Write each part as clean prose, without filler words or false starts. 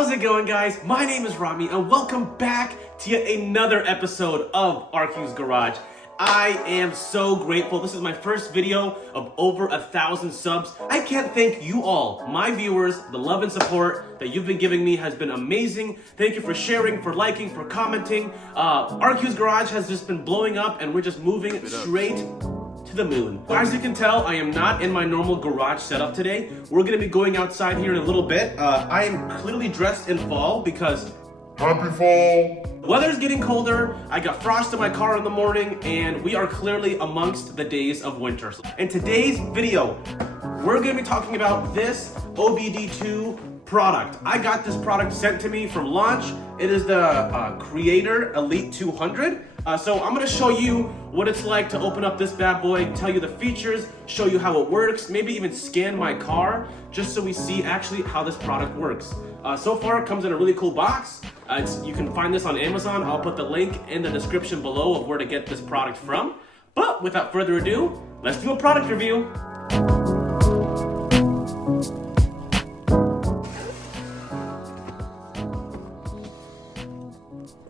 How's it going, guys? My name is Rami, and welcome back to yet another episode of RQ's Garage. I am so grateful. This is my first video of over 1,000 subs. I can't thank you all, my viewers. The love and support that you've been giving me has been amazing. Thank you for sharing, for liking, for commenting. RQ's Garage has just been blowing up, and we're just moving straight to the moon. As you can tell, I am not in my normal garage setup today. We're gonna be going outside here in a little bit. I am clearly dressed in fall because happy fall! Weather's getting colder, I got frost in my car in the morning, and we are clearly amongst the days of winter. In today's video, we're gonna be talking about this OBDII product. I got this product sent to me from launch. It is the Creader Elite 200. So I'm gonna show you what it's like to open up this bad boy, tell you the features, show you how it works, maybe even scan my car, just so we see actually how this product works. So far, it comes in a really cool box. You can find this on Amazon. I'll put the link in the description below of where to get this product from. But without further ado, let's do a product review.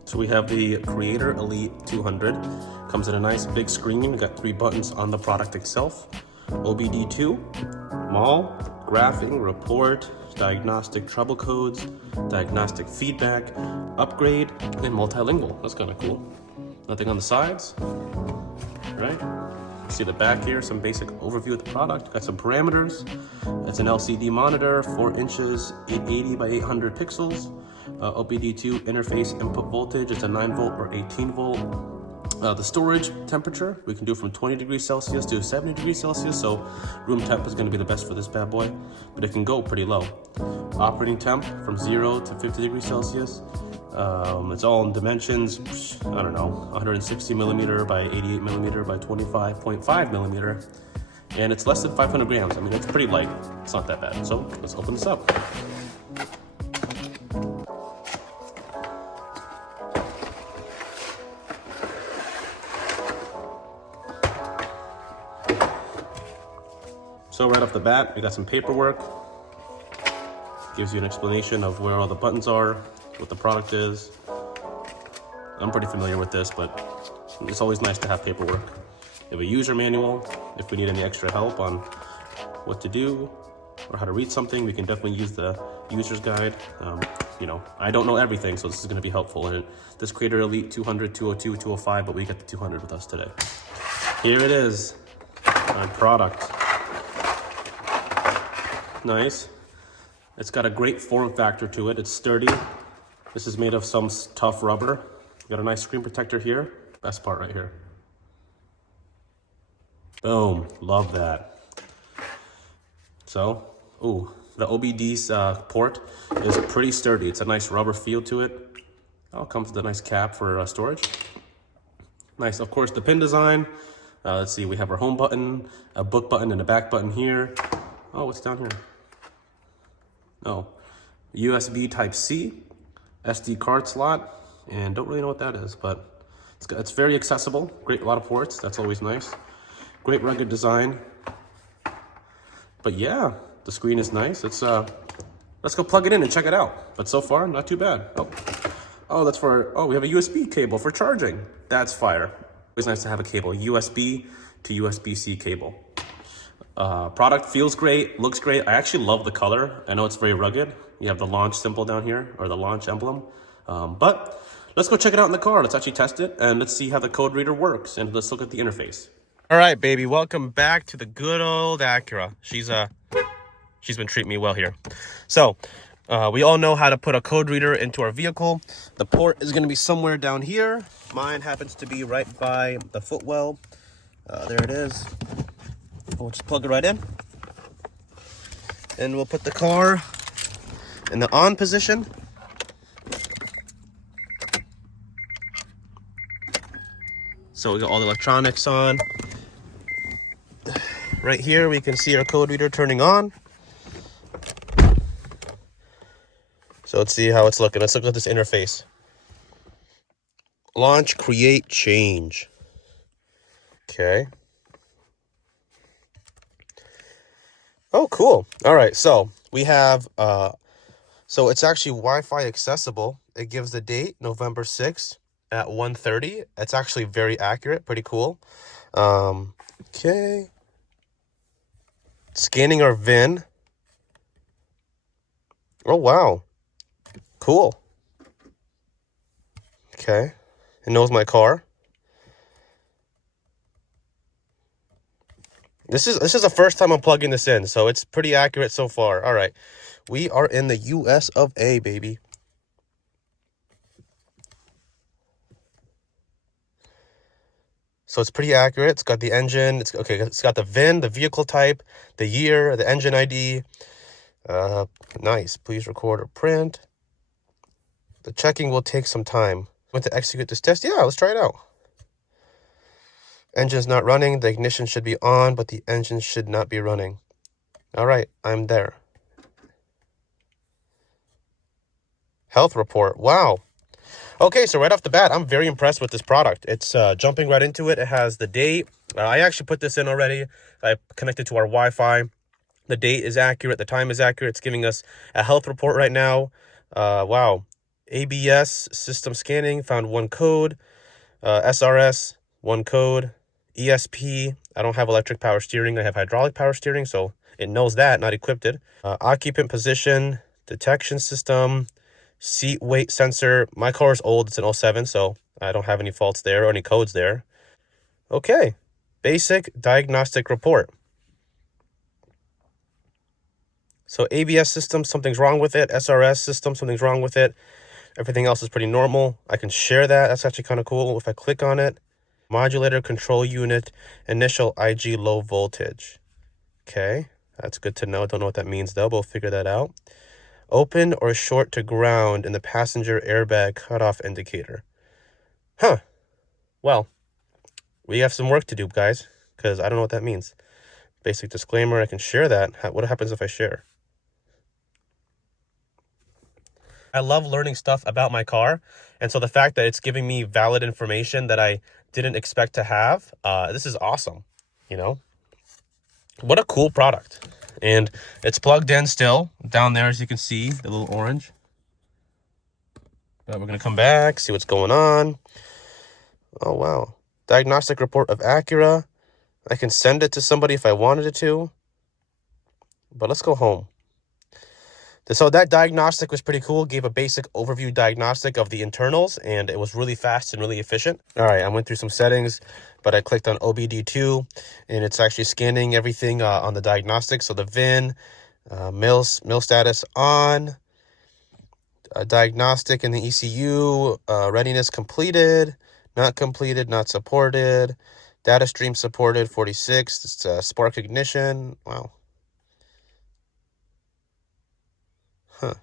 So we have the Creator Elite 200. Comes in a nice big screen. We got 3 buttons on the product itself. OBDII, MAL, graphing, report, diagnostic trouble codes, diagnostic feedback, upgrade, and multilingual. That's kind of cool. Nothing on the sides, right? See the back here, some basic overview of the product. Got some parameters. It's an LCD monitor, 4 inches, 880 by 800 pixels. OBDII interface input voltage, it's a 9 volt or 18 volt. The storage temperature, we can do from 20 degrees Celsius to 70 degrees Celsius, so room temp is going to be the best for this bad boy, but it can go pretty low. Operating temp from 0 to 50 degrees Celsius. It's all in dimensions, I don't know, 160 millimeter by 88 millimeter by 25.5 millimeter, and it's less than 500 grams. I mean, it's pretty light. It's not that bad. So let's open this up. So right off the bat, we got some paperwork. Gives you an explanation of where all the buttons are, what the product is. I'm pretty familiar with this, but it's always nice to have paperwork. We have a user manual. If we need any extra help on what to do or how to read something, we can definitely use the user's guide. You know, I don't know everything, so this is gonna be helpful. And this Creator Elite 200, 202, 205, but we got the 200 with us today. Here it is, our product. Nice. It's got a great form factor to it. It's sturdy. This is made of some tough rubber. Got a nice screen protector here. Best part right here. Boom. Love that. So, the OBD's port is pretty sturdy. It's a nice rubber feel to it. Oh, it comes with a nice cap for storage. Nice. Of course, the pin design. Let's see. We have our home button, a book button, and a back button here. Oh, what's down here? Oh, USB Type-C, SD card slot, and don't really know what that is, but it's very accessible. Great, a lot of ports. That's always nice. Great rugged design. But yeah, the screen is nice. Let's go plug it in and check it out. But so far, not too bad. Oh, that's for. Oh, we have a USB cable for charging. That's fire. Always nice to have a cable, USB to USB-C cable. Product feels great, looks great. I actually love the color. I know it's very rugged. You have the launch symbol down here, or the launch emblem. But let's go check it out in the car. Let's actually test it, and let's see how the code reader works, and let's look at the interface. All right, baby, welcome back to the good old Acura. She's been treating me well here. So, we all know how to put a code reader into our vehicle. The port is gonna be somewhere down here. Mine happens to be right by the footwell. There it is. We'll just plug it right in, and we'll put the car in the on position. So we got all the electronics on. Right here, we can see our code reader turning on. So let's see how it's looking. Let's look at this interface. Launch, create, change. Okay. Oh, cool. All right, so we have So it's actually Wi-Fi accessible. It gives the date, November 6th at 1:30. It's actually very accurate, pretty cool. Okay. Scanning our VIN. Oh, wow. Cool. Okay. It knows my car. This is the first time I'm plugging this in, so it's pretty accurate so far. All right. We are in the US of A, baby. So it's pretty accurate. It's got the engine. It's okay. It's got the VIN, the vehicle type, the year, the engine ID. Nice. Please record or print. The checking will take some time. Want to execute this test? Yeah, let's try it out. Engine's not running. The ignition should be on, but the engine should not be running. All right, I'm there. Health report. Wow. Okay, so right off the bat, I'm very impressed with this product. It's jumping right into it. It has the date. I actually put this in already. I connected to our Wi-Fi. The date is accurate. The time is accurate. It's giving us a health report right now. Wow. ABS system scanning, found one code. SRS, one code. ESP, I don't have electric power steering. I have hydraulic power steering, so it knows that, not equipped it. Occupant position, detection system, seat weight sensor. My car is old. It's an 07, so I don't have any faults there or any codes there. Okay. Basic diagnostic report. So ABS system, something's wrong with it. SRS system, something's wrong with it. Everything else is pretty normal. I can share that. That's actually kind of cool. If I click on it, modulator control unit, initial IG low voltage. Okay, that's good to know. Don't know what that means though, but we'll figure that out. Open or short to ground in the passenger airbag cutoff indicator. Huh. Well, we have some work to do, guys, because I don't know what that means. Basic disclaimer, I can share that. What happens if I share? I love learning stuff about my car. And so the fact that it's giving me valid information that I didn't expect to have, this is awesome. You know, what a cool product. And it's plugged in still down there, as you can see, the little orange. But we're going to come back, see what's going on. Oh, wow. Diagnostic report of Acura. I can send it to somebody if I wanted it to. But let's go home. So that diagnostic was pretty cool. Gave a basic overview diagnostic of the internals, and it was really fast and really efficient. All right, I went through some settings, but I clicked on OBDII, and it's actually scanning everything on the diagnostic. So the VIN, mill status on, diagnostic in the ECU, readiness completed, not supported, data stream supported, 46. It's spark ignition. Wow. Huh.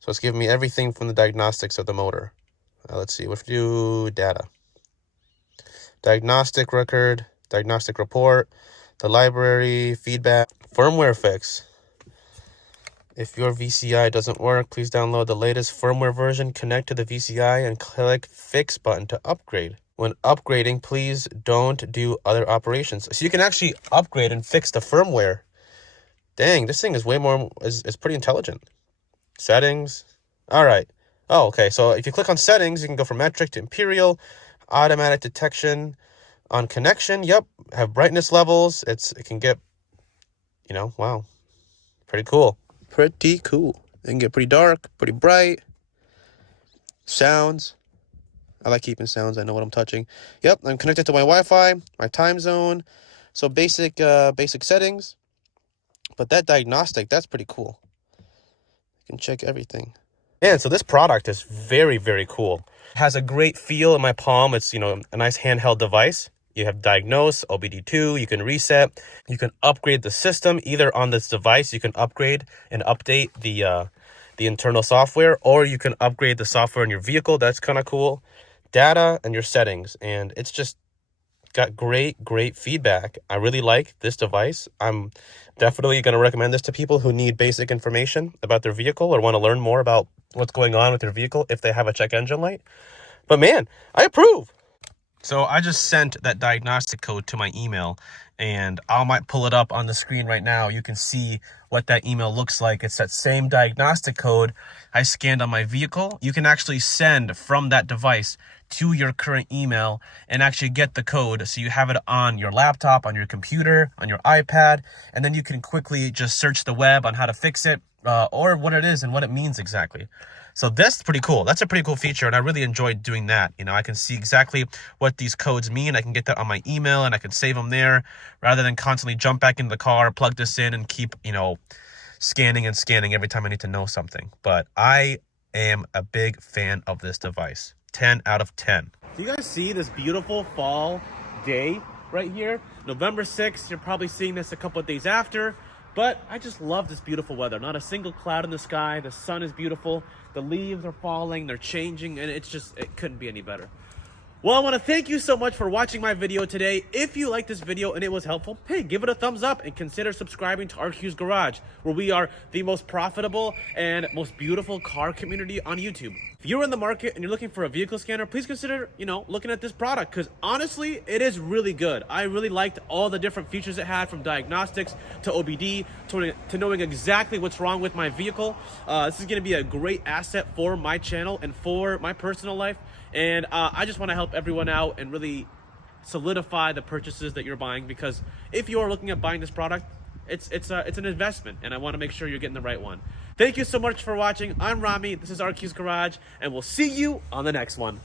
So it's giving me everything from the diagnostics of the motor. Let's see, what if we do data? Diagnostic record, diagnostic report, the library, feedback, firmware fix. If your VCI doesn't work, please download the latest firmware version, connect to the VCI, and click Fix button to upgrade. When upgrading, please don't do other operations. So you can actually upgrade and fix the firmware. Dang, this thing is way more, is pretty intelligent. Settings. All right. Oh, okay. So if you click on settings, you can go from metric to imperial, automatic detection on connection. Yep. Have brightness levels. It can get, you know, wow. Pretty cool. Pretty cool. It can get pretty dark, pretty bright. Sounds. I like keeping sounds. I know what I'm touching. Yep. I'm connected to my Wi-Fi, my time zone. So basic settings. But that diagnostic, that's pretty cool. Can check everything. And so this product is very, very cool. It has a great feel in my palm. It's, you know, a nice handheld device. You have diagnose, OBD2, you can reset, you can upgrade the system. Either on this device, you can upgrade and update the internal software, or you can upgrade the software in your vehicle. That's kind of cool. Data and your settings. And it's just got great feedback. I really like this device. I'm definitely going to recommend this to people who need basic information about their vehicle or want to learn more about what's going on with their vehicle if they have a check engine light. But man, I approve. So I just sent that diagnostic code to my email, And I might pull it up on the screen right now. You can see what that email looks like. It's that same diagnostic code I scanned on my vehicle. You can actually send from that device to your current email and actually get the code, so you have it on your laptop, on your computer, on your iPad, and then you can quickly just search the web on how to fix it, or what it is and what it means exactly. So that's pretty cool. That's a pretty cool feature, and I really enjoyed doing that. You know, I can see exactly what these codes mean. I can get that on my email, and I can save them there rather than constantly jump back into the car, plug this in, and keep, you know, scanning and scanning every time I need to know something. But I am a big fan of this device. 10 out of 10. Do you guys see this beautiful fall day right here? November 6th, you're probably seeing this a couple of days after. But I just love this beautiful weather. Not a single cloud in the sky. The sun is beautiful. The leaves are falling. They're changing. And it couldn't be any better. Well, I want to thank you so much for watching my video today. If you liked this video and it was helpful, hey, give it a thumbs up and consider subscribing to RQ's Garage, where we are the most profitable and most beautiful car community on YouTube. If you're in the market and you're looking for a vehicle scanner, please consider, looking at this product, because honestly, it is really good. I really liked all the different features it had, from diagnostics to OBD to knowing exactly what's wrong with my vehicle. This is going to be a great asset for my channel and for my personal life. And I just want to help everyone out and really solidify the purchases that you're buying, because if you are looking at buying this product, it's an investment, and I want to make sure you're getting the right one. Thank you so much for watching. I'm Rami. This is RQ's Garage, and we'll see you on the next one.